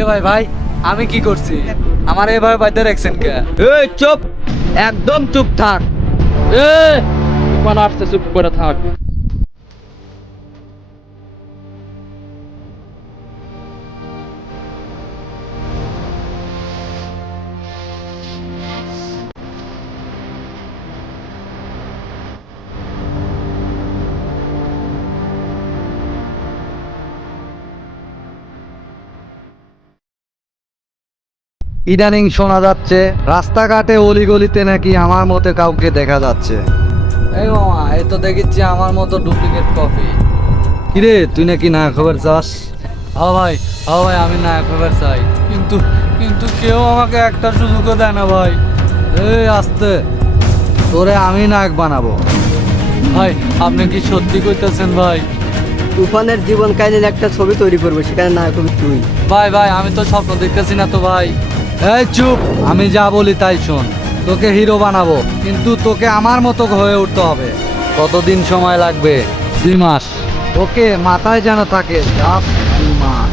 এ ভাই ভাই, আমি কি করছি? আমার এভাবে বাইতে রাখছেন কে? এই চুপ, একদম চুপ থাক। এ তুফান আসছে, চুপ করে থাক। ইদানিং শোনা যাচ্ছে রাস্তাঘাটে অলিগলিতে নাকি আমার মতো কাউকে দেখা যাচ্ছে। এই মামা, এই তো দেখিচ্ছি আমার মতো ডুপ্লিকেট কপি। কিরে, তুই নাকি না খবর চাস? হ্যাঁ ভাই, হ্যাঁ ভাই, আমি না খবর চাই, কিন্তু কিন্তু কেউ আমাকে একটা সুযোগও দেয় না ভাই। এই আস্তে, তোরে আমি নায়ক বানাবো। ভাই, আপনি কি সত্যি কইতেছেন ভাই? তুফানের জীবন কাহিনীর একটা ছবি তৈরি করবে, সেখানে নায়ক হবি তুই। ভাই ভাই, আমি তো স্বপ্ন দেখতেছি না তো ভাই। এই চুপ, আমি যা বলি তাই শোন। তোকে হিরো বানাবো, কিন্তু তোকে আমার মতো হয়ে উঠতে হবে। কতদিন সময় লাগবে? 2 মাস। ওকে, মাথায় যেন থাকে, জাস্ট 2 মাস।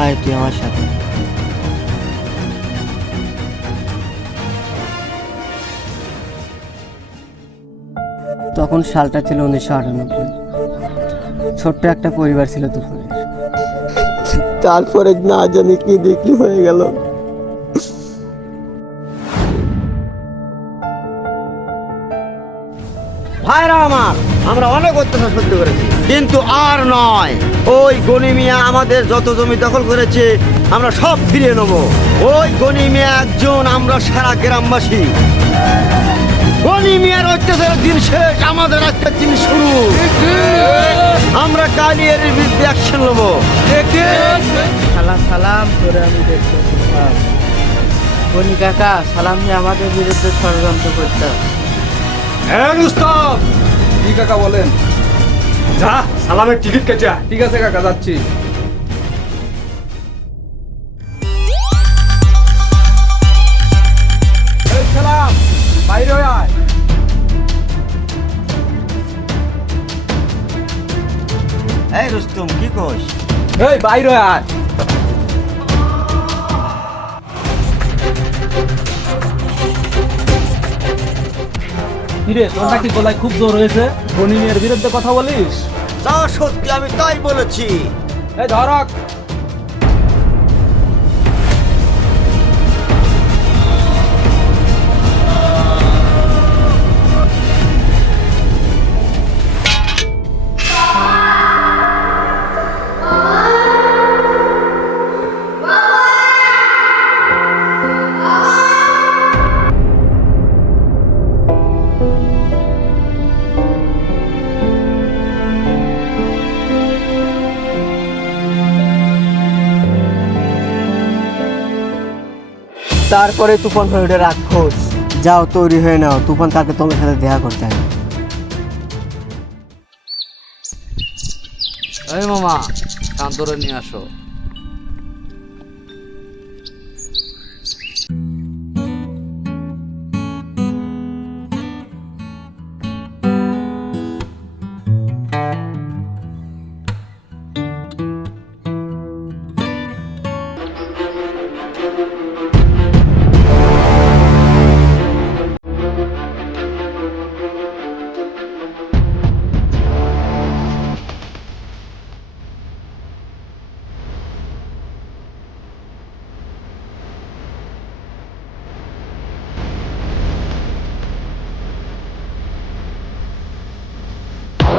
আয় তুই আমার সাথে। তখন সালটা ছিল 1998। ছোট্ট একটা পরিবার ছিল তুফানের। তারপরে না জানি কি দেখি হয়ে গেল। ভাইরা আমার, আমরা অনেক অত্যাচার সহ্য করেছি, কিন্তু আর নয়। ওই গনি মিয়া আমাদের যত জমি দখল করেছে আমরা সব ফিরিয়ে নেব। ওই গনি মিয়া একজন, আমরা সারা গ্রামবাসী। গনি মিয়ার অত্যাচারের দিন শেষ, আমাদের একটা দিন শুরু। আমরা কালি এর বিরুদ্ধে অ্যাকশন নেব। সালাম সালাম করে আমি দেখতেছি বনি কাকা, সালাম নিয়ে আমাদের বিরুদ্ধে ষড়যন্ত্র করতাম। কি কাকা বলেন? যা, সালামের টিকিট কেটে আয়। ঠিক আছে কাকা, যাচ্ছি। এই সালাম, বাইরে হয়ে আয়। এই রুস্তম, কি কোস? এই বাইরে হয়ে আয়। কিরে, তোর নাকি গলায় খুব জোর হয়েছে? গনিমের বিরুদ্ধে কথা বলিস? যা সত্যি, আমি তাই বলেছি। এই ধরক। তারপরে তুফান হয়ে ওঠে রাক্ষস। যাও, তৈরি হয়ে নাও, তুফান তাকে তোমার সাথে দেখা করতে হবে। এই মামা, শান্তরে নিয়ে আসো।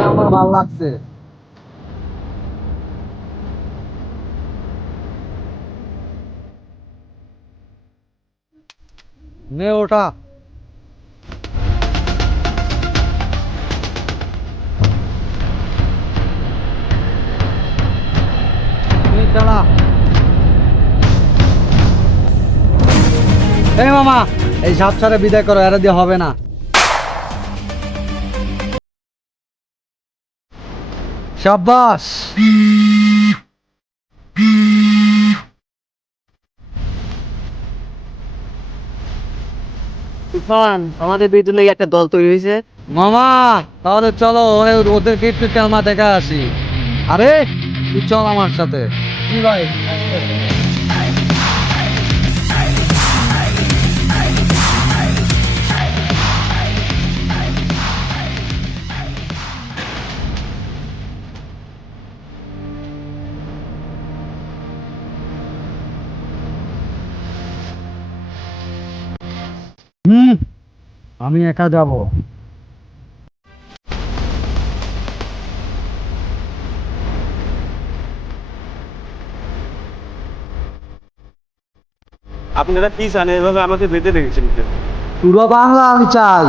আমার ভালো লাগছে। নে ওটা। চালা। এই মামা, এই সাপ ছাড়া বিদায় করো, এরা দিয়ে হবে না। সাব্বাস। তুফান, আমাদের বিদ্যুৎ একটা দল তৈরি হয়েছে। মামা তাহলে চলো ওদেরকে একটু খেলনা দেখা আসি। আরে তুই চল আমার সাথে। কি ভাই? আমি একা যাব। আপনারা কি জানেন এভাবে আমাকে বেঁধে রেখেছেন? পুরো বাংলা আমি চাই।